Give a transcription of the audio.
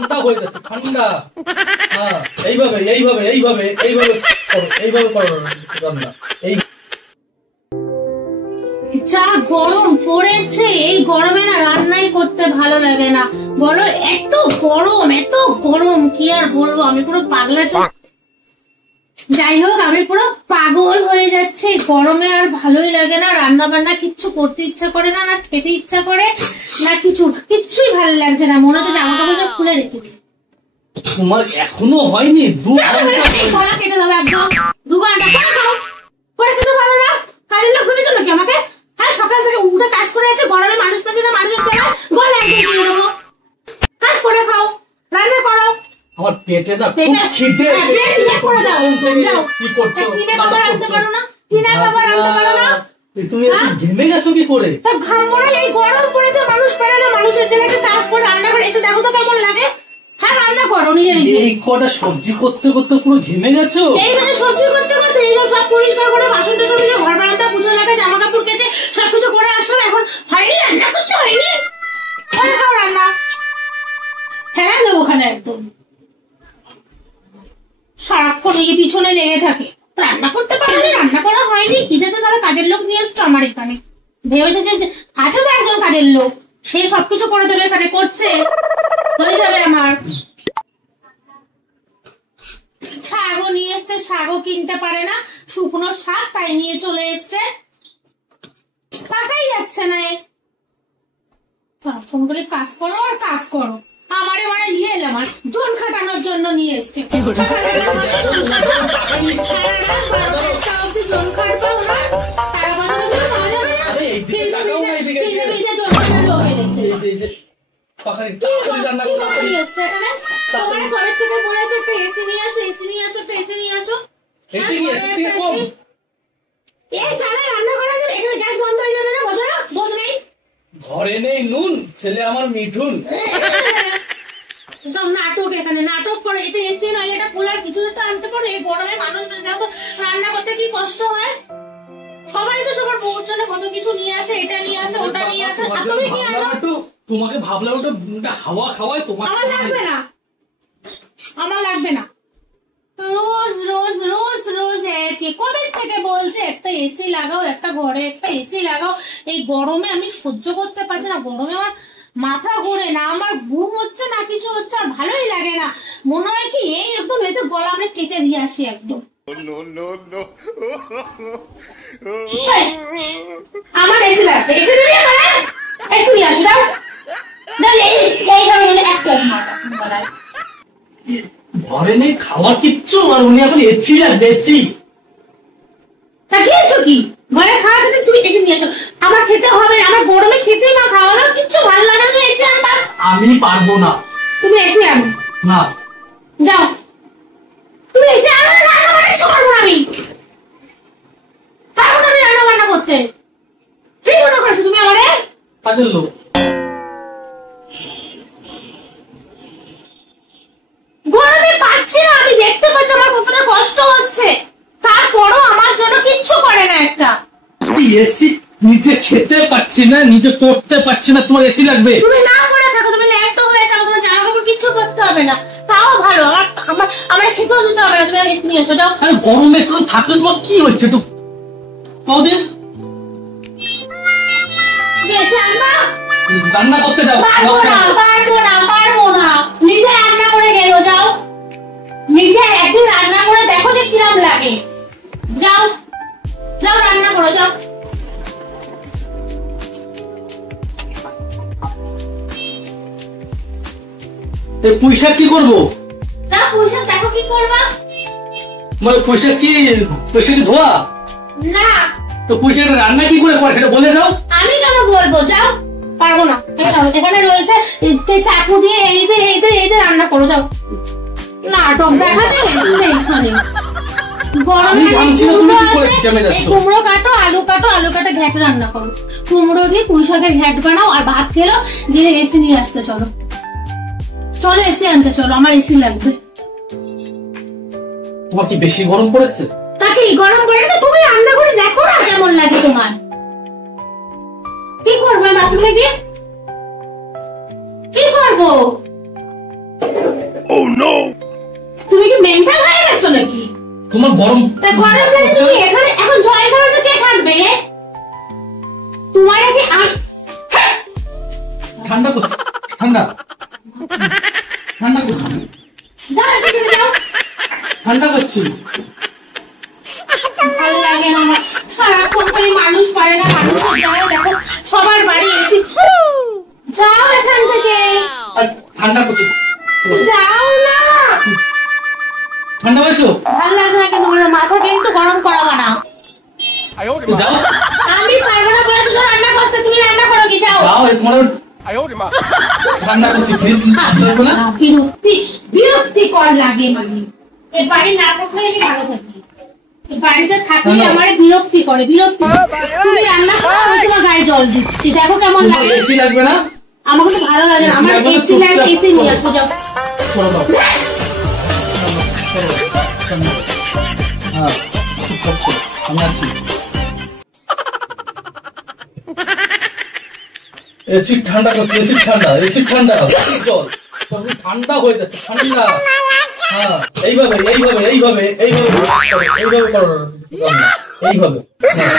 ঠান্ডা হয়ে যাচ্ছে, ঠান্ডা। হ্যাঁ, এইভাবে এইভাবে এইভাবে এইভাবে করো, এইভাবে করো রান্না। এই যা গরম পড়েছে, এই গরমে না রান্নাই করতে ভালো লাগে না বলো। এত গরম কি আর বলবো, আমি পুরো পাগলা। যাই হোক, আমি পুরো পাগল হয়ে যাচ্ছে গরমে, আর ভালোই লাগে না। রান্না বান্না কিচ্ছু করতে ইচ্ছা করে না, না খেতে ইচ্ছা করে না, কিচ্ছুই ভালো লাগছে না। মনে হচ্ছে জামা কাপড় সব খুলে রেখে দিই। তোমার এখনো হয়নি? 2 ঘন্টা গলা কেটে দেবো একদম। 2 ঘন্টা করে খেতে পারো না? কাজের লোক ভেবেছো নাকি আমাকে? হ্যাঁ, সকাল থেকে উঠে কাজ করে আছে, গরমে মানুষ পাচ্ছে না, মানুষের চলে গলা একদম কিনে দেবো। কাজ করে খাও, রান্না করো। আমার পেটে না খুব খিদে। কি করছো? তুমি ঘেমে গেছো কি করে? ঘাম পড়ে, এই গরম পড়েছে, মানুষ পারে না, মানুষের ছেলেকে কাজ করে রান্না করে এসে দেখো তো কেমন লাগে। হ্যাঁ, রান্না করো নিজে নিজে। এই কটা সবজি করতে করতে পুরো ঘেমে গেছো। এইখানে সবজি করতে করতে এইসব সব পরিষ্কার করে বাসন টাসন দিয়ে ঘর বারান্দা পুজো লাগা, জামা কাপড় কেচে সবকিছু করে আসলাম, এখন হয়নি রান্না করতে, হয়নি। করে খাও রান্না, ফেলা দেবো ওখানে একদম। সারাক্ষণ এই পিছনে লেগে থাকে, রান্না করতে পারলে রান্না করা হয়নি। খিদেতে তাহলে কাজের লোক নিয়ে এসছো আমার এখানে, ভেবেছে যে আছে তো একজন কাজের লোক, সে সবকিছু করে দেবে, এখানে করছে হয়ে যাবে আমার। শাকও নিয়ে এসছে, শাকও কিনতে পারে না, শুকনো শাক, তাই নিয়ে চলে এসছে। টাকাই যাচ্ছে না। ফোন করে কাজ করো আর কাজ করো। আমারে মানে নিয়ে এলাম আর জোন খাটানোর জন্য নিয়ে এসছে। ঘরের থেকে বলেছে একটা এসি নিয়ে আসো, এসি নিয়ে আসো, একটা এসি নিয়ে আসো। রান্না করা যাবে, এখানে গ্যাস বন্ধ হয়ে যাবে না, বসো না, বোধ নেই। ঘরে নেই নুন, ছেলে আমার মিঠুন। সব নাটক, এখানে নাটক করে। এটা এসি নয়, এটা কুলার, কিছু একটা আনতে পারো। এই গরমে মানুষ দেখো রান্না করতে কি কষ্ট হয়। সবাই তো সবার বউর জন্য কত কিছু নিয়ে আসে, এটা নিয়ে আসে, ওটা নিয়ে আসে। আর তুমি কি আনো? তোমাকে ভাবলাম ওটা হাওয়া খাওয়ায়, তোমার আমার লাগবে না, আমার লাগবে না। রোজ রোজ রোজ রোজ একই, কবে থেকে বলছে একটা এসি লাগাও, একটা ঘরে একটা এসি লাগাও। এই গরমে আমি সহ্য করতে পারছি না, গরমে আমার মাথা ঘুরে না, আমার ঘুম হচ্ছে না, কিছু হচ্ছে, আর ভালোই লাগে না। মনে হয় কি এই একদম এতে গলা আমরা কেটে দিয়ে আসি একদম। আমার এসি লাগবে, এসি দিবি আমার, এসি নিয়ে আসো, দাও। ঘরে নেই খাওয়ার কিচ্ছু, আর উনি এখন এসি লাগবে, এসি। তা খেয়েছো কি? ঘরে খাওয়া খেতে তুমি এসে নিয়ে এসো। আমার খেতে হবে, আমার গরমে খেতে না, খাওয়া দাওয়া কিচ্ছু ভালো লাগে না। এসে আনবা? আমি পারবো না। তুমি এসে আনো না, যাও। তুমি এসে আনো, রান্না বান্না কিছু করবো আমি, পারবো না আমি রান্না বান্না করতে। কি মনে করছো তুমি আমারে? কাজের লোক। গরমে পাচ্ছি না, আমি দেখতে পাচ্ছি আমার কতটা কষ্ট হচ্ছে, তারপরও আমার জন্য কিচ্ছু করে না একটা। এসি নিজে খেতে পাচ্ছি না, নিজে করতে পারছি না, তোমার এসি লাগবে। তুমি না করে থাকো, তুমি ল্যান্ড হয়ে থাকো, তোমার জামা কাপড় কিচ্ছু করতে হবে না, তাও ভালো। আমার খেতেও দিতে হবে না, তুমি এসি নিয়ে এসো, যাও। আরে গরমে একটু থাকলে তোমার কি হয়েছে? একটু কদিন এসে আনবা? রান্না করতে যাও। পারবো না, নিজে রান্না করে গেলো, যাও। নিজে একদিন রান্না করে দেখো যে কিরম লাগে, যাও যাও রান্না করো, যাও। পয়সা কি করবো? না পয়সা দেখো কি করবা। মানে পয়সা কি ধোয়া না? তো পয়সা রান্না কি করে করে সেটা বলে যাও। আমি কেন বলবো, যাও। পারবো না, এখানে রয়েছে চাকু দিয়ে এই দিয়ে রান্না করো, যাও। নাটক দেখাতে এসছে এখানে। কুমড়ো কাটো, আলু কাটো, আলু কাটে ঘ্যাট রান্না করো। কুমড়ো দিয়ে পুঁই শাকের ঘ্যাট বানাও, আর ভাত খেলো, দিয়ে এসি নিয়ে আসতে চলো। চলো এসি আনতে চলো, আমার এসি লাগবে। তোমার কি বেশি গরম পড়েছে? তাকে গরম করে না, তুমি রান্না করে দেখো না কেমন লাগে তোমার। কি করবো বাথরুমে গিয়ে? কি করবো? তুমি কি মেন্টাল হয়ে গেছো নাকি? তোমার গরম তা গরম লাগে তুমি এখানে এখন জল খাওয়াতে কে থাকবে? তোমার আগে ঠান্ডা করছে, ঠান্ডা ঠান্ডা করছে, যাও তুমি যাও। ঠান্ডা করছি। ভালো লাগে না আমার, সারাক্ষণ খালি মানুষ পারে না, মানুষের যাও দেখো সবার বাড়ি এসি। যাও এখান থেকে, আর ঠান্ডা করছি, যাও না। ঠান্ডা হয়েছো? ভালো লাগছে না কিন্তু তোমার মাথা কিন্তু গরম করাবা না। তো যাও আমি পারবো না বলে শুধু রান্না করতে, তুমি রান্না করো কি? যাও। যাও, তোমার ঠান্ডা করছি, প্লিজ লাগবে না। বিরক্তিকর লাগে মানে, এ বাড়ি না থাকলে আমি ভালো থাকি, এ বাড়িতে থাকলে আমার বিরক্তি করে, বিরক্তি। তুমি রান্না করো, আমি তোমার গায়ে জল দিচ্ছি, দেখো কেমন লাগে। এসি লাগবে না? আমাকে তো ভালো লাগে না, আমার এসি লাগে, এসি নিয়ে আসো যাও। করো দাও। হ্যাঁ, চুপচাপ করো, আমি আছি। এসি ঠান্ডা করছে, এসি ঠান্ডা, এসি ঠান্ডা, জল তখন ঠান্ডা হয়ে যাচ্ছে, ঠান্ডা। হ্যাঁ, এইভাবে এইভাবে এইভাবে এইভাবে এইভাবে করো, এইভাবে। হ্যাঁ।